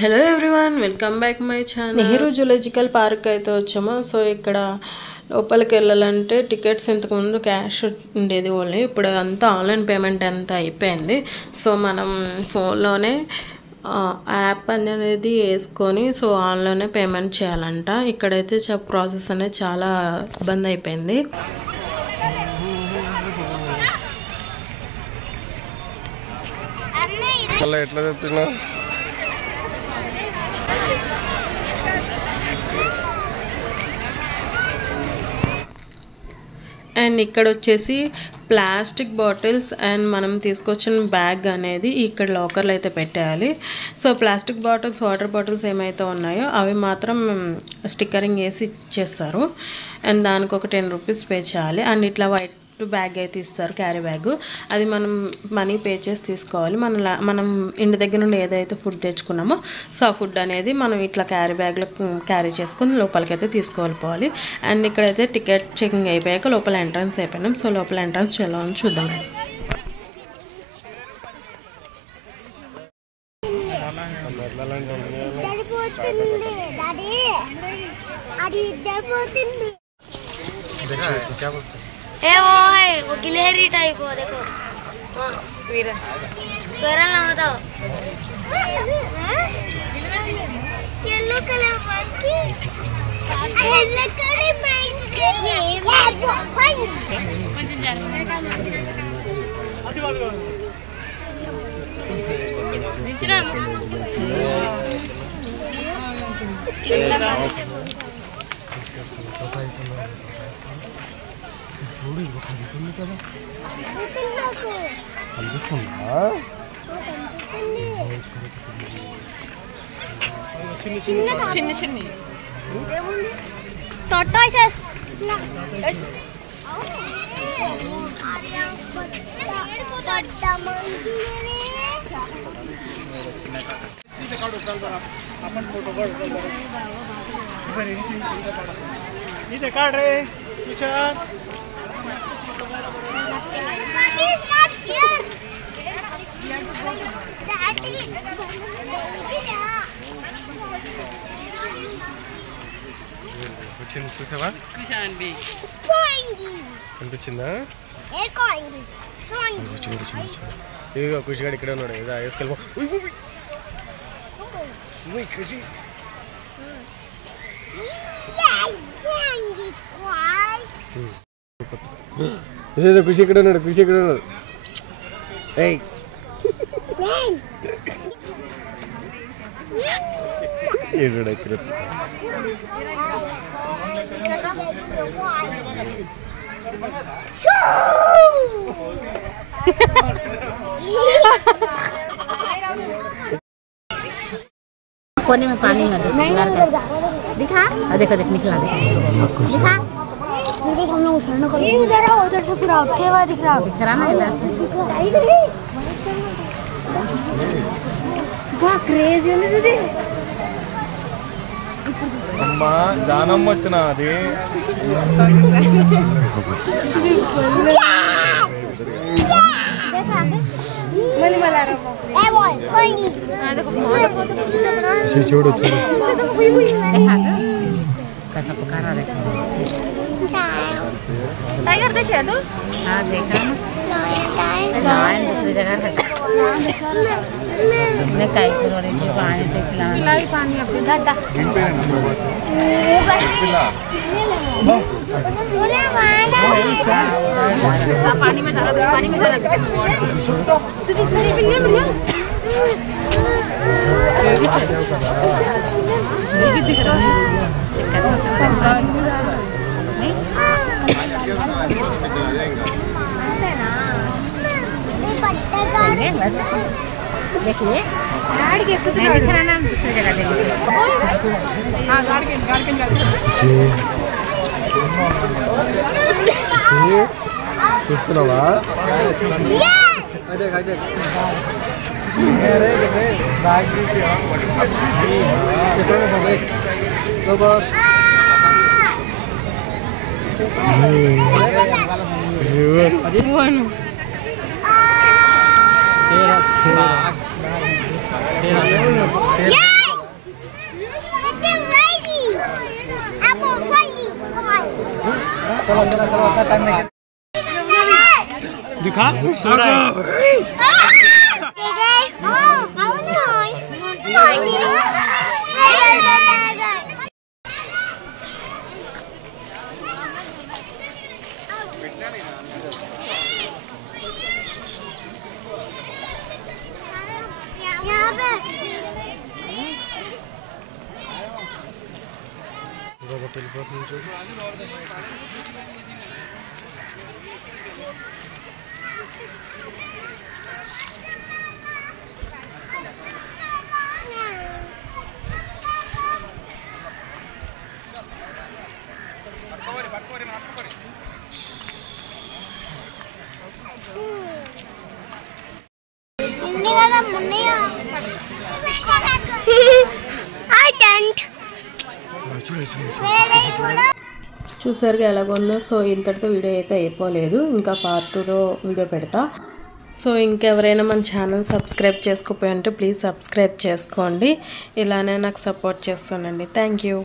Hello everyone, welcome back my channel. Nehru zoological park అయితే వచ్చాము. So ఇక్కడ లోపలికి వెళ్ళాలంటే టికెట్స్ ఇంతకుముందు క్యాష్ ఉండేది ఓన్లీ, ఇప్పుడు అంతా ఆన్లైన్ పేమెంట్ అంతా అయిపోయింది. సో మనం ఫోన్లోనే యాప్ అనేది వేసుకొని సో ఆన్లైన్లోనే పేమెంట్ చేయాలంట. ఇక్కడైతే ప్రాసెస్ అనేది చాలా ఇబ్బంది అయిపోయింది. ఎట్లా చెప్తున్నా అండ్ ఇక్కడ వచ్చేసి ప్లాస్టిక్ బాటిల్స్ అండ్ మనం తీసుకొచ్చిన బ్యాగ్ అనేది ఇక్కడ లాకర్లో అయితే పెట్టేయాలి. So plastic bottles, water bottles ఏమైతే ఉన్నాయో అవి మాత్రం స్టిక్కరింగ్ వేసి ఇచ్చేస్తారు. అండ్ దానికి ఒక 10 రూపీస్ పే చేయాలి. అండ్ ఇట్లా వైట్ బ్యాగ్ అయితే ఇస్తారు, క్యారీ బ్యాగ్. అది మనం మనీ పే చేసి తీసుకోవాలి. మనం ఇంటి దగ్గర నుండి ఏదైతే ఫుడ్ తెచ్చుకున్నామో సో ఆ ఫుడ్ అనేది మనం ఇట్లా క్యారీ బ్యాగ్లో క్యారీ చేసుకుని లోపలికి అయితే తీసుకోవాలి. అండ్ ఇక్కడైతే టికెట్ చెకింగ్ అయిపోయాక లోపల ఎంట్రన్స్ అయిపోయినాం. సో లోపల ఎంట్రన్స్ ఎలా ఉందో చూద్దాం. वो गिलहरी टाइप हो, देखो स्क्वायरल ना होता येलो कलर की येलो कलर చిన్న చిన్న tortoises చూసావా? అనిపించిందా? చూడు చూడు చూడు, ఇదిగో ఖుషిగాడు ఇక్కడే ఉన్నాడు. ఏదో వేసుకెళ్ళిపో. ఖుషి ఏదో ఖుషి ఇక్కడ ఉన్నాడు, ఖుషి ఇక్కడ ఉన్నాడు. ఏడు ఇక్కడ कोने में पानी में दिखा। देखो देख निकला, दिखा हम लोग उछलने को उधर से पूरा उठे हुआ दिख रहा ना इधर से। क्या क्रेजी है दीदी। అమ్మా జానమ్మ వచ్చిన అది చూడు చూడు कैसा पुकारा देखो। टाइगर देखे तो? हाँ देखा ना। जाएं दूसरी जगह से। मैं काई से रोने की पानी देखला। पिलाई पानी अपने दादा। पानी में चला, पानी में चला। सुधी सुधी पिन्ने पिन्ने। दिख रहा है। देखिए गाड़ी के कुछ नहीं दिख रहा ना, दूसरी जगह देखिए। हाँ गाड़ी के చూస్తున్నావా? Yeah! చూసారుగా ఎలాగొందో. సో ఇంతటితో వీడియో అయితే అయిపోలేదు, ఇంకా పార్ట్ 2లో వీడియో పెడతా. సో ఇంకెవరైనా మన ఛానల్ సబ్స్క్రైబ్ చేసుకోకపోయి ఉంటే ప్లీజ్ సబ్స్క్రైబ్ చేసుకోండి. ఇలానే నాకు సపోర్ట్ చేస్తుండండి. Thank you.